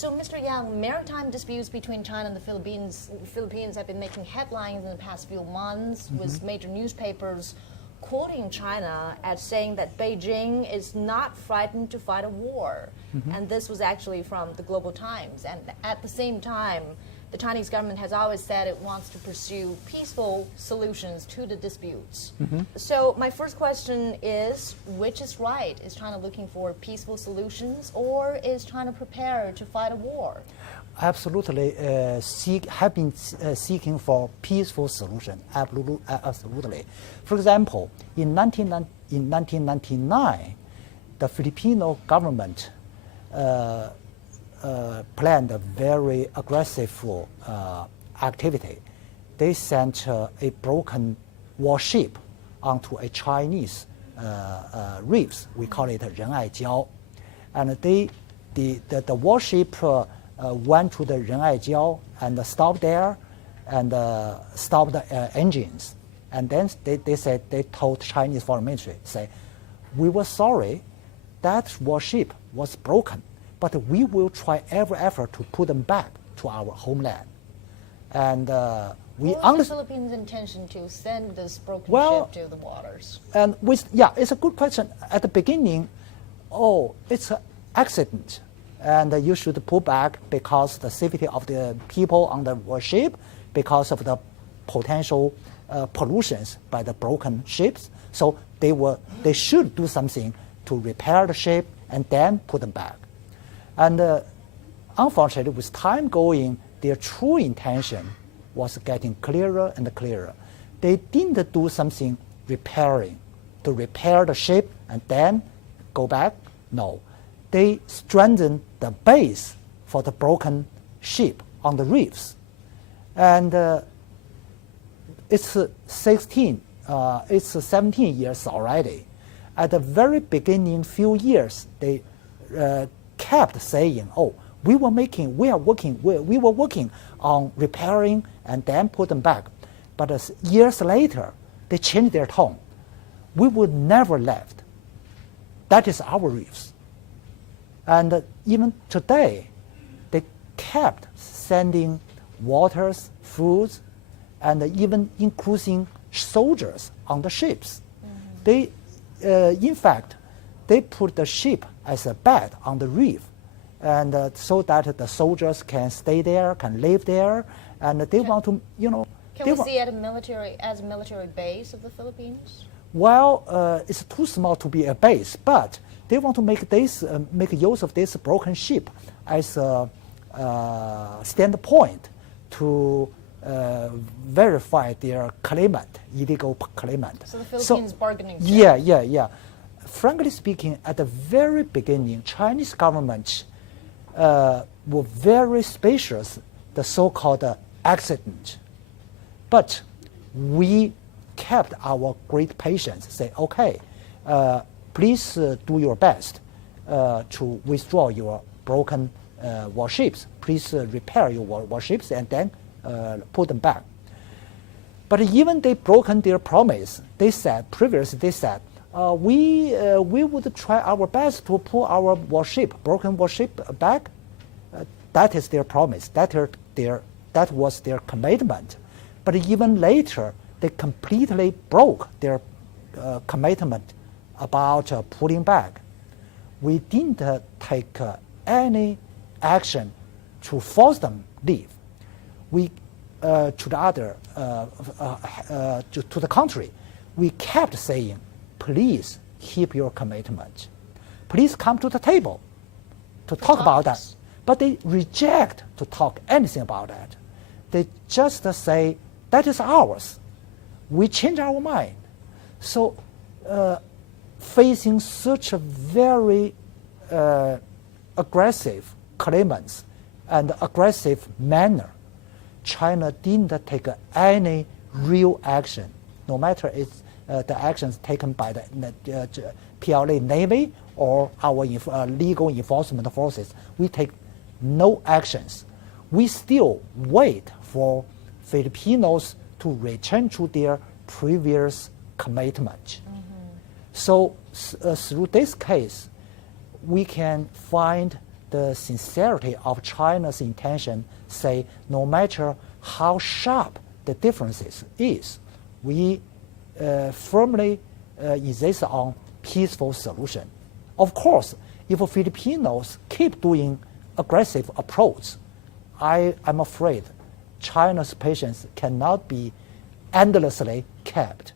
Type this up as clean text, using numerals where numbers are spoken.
So, Mr. Yang, maritime disputes between China and the Philippines have been making headlines in the past few months, with major newspapers quoting China as saying that Beijing is not frightened to fight a war. And this was actually from the Global Times. And at the same time, the Chinese government has always said it wants to pursue peaceful solutions to the disputes. So my first question is, which is right? Is China looking for peaceful solutions, or is China prepared to fight a war? Absolutely, have been seeking for peaceful solution. Absolutely. For example, in 1999, the Filipino government planned a very aggressive activity. They sent a broken warship onto a Chinese reefs. We call it Ren'ai Jiao, and the warship went to the Ren'ai Jiao and stopped there and stopped the engines. And then they said, they told Chinese foreign ministry, say, we were sorry that warship was broken, but we will try every effort to put them back to our homeland. And we what was the Philippines' intention to send this broken ship to the waters? And it's a good question. At the beginning, it's an accident, and you should pull back because the safety of the people on the warship, because of the potential pollutions by the broken ships. So they should do something to repair the ship and then put them back. And unfortunately, with time going, their true intention was getting clearer and clearer. They didn't do something repairing, to repair the ship and then go back. No. They strengthened the base for the broken ship on the reefs. And it's 17 years already. At the very beginning few years, they kept saying, we were working on repairing and then put them back. But years later, they changed their tone. We would never left. That is our reefs. And even today, they kept sending waters, foods, and even including soldiers on the ships. They, in fact, they put the ship as a bed on the reef, and so that the soldiers can stay there, can live there, and they want to, Can we see it as a military base of the Philippines? Well, it's too small to be a base, but they want to make use of this broken ship as a standpoint to verify their illegal claimant. So the Philippines bargaining. Yeah. Frankly speaking, at the very beginning, Chinese government were very suspicious the so-called accident, but we kept our great patience. Say, okay, please do your best to withdraw your broken warships. Please repair your warships and then put them back. But even they broken their promise. They said we would try our best to pull our broken warship back. That is their promise. That was their commitment. But even later, they completely broke their commitment about pulling back. We didn't take any action to force them leave. We to the contrary, we kept saying, please keep your commitment. Please come to the table to talk about that. But they reject to talk anything about that. They just say, that is ours. We change our mind. So facing such a very aggressive claimants and aggressive manner, China didn't take any real action, no matter it's the actions taken by the PLA Navy or our legal enforcement forces. We take no actions. We still wait for Filipinos to return to their previous commitment. So through this case, we can find the sincerity of China's intention, say no matter how sharp the differences is, we firmly insist on peaceful solution. Of course, if Filipinos keep doing aggressive approach, I'm afraid China's patience cannot be endlessly kept.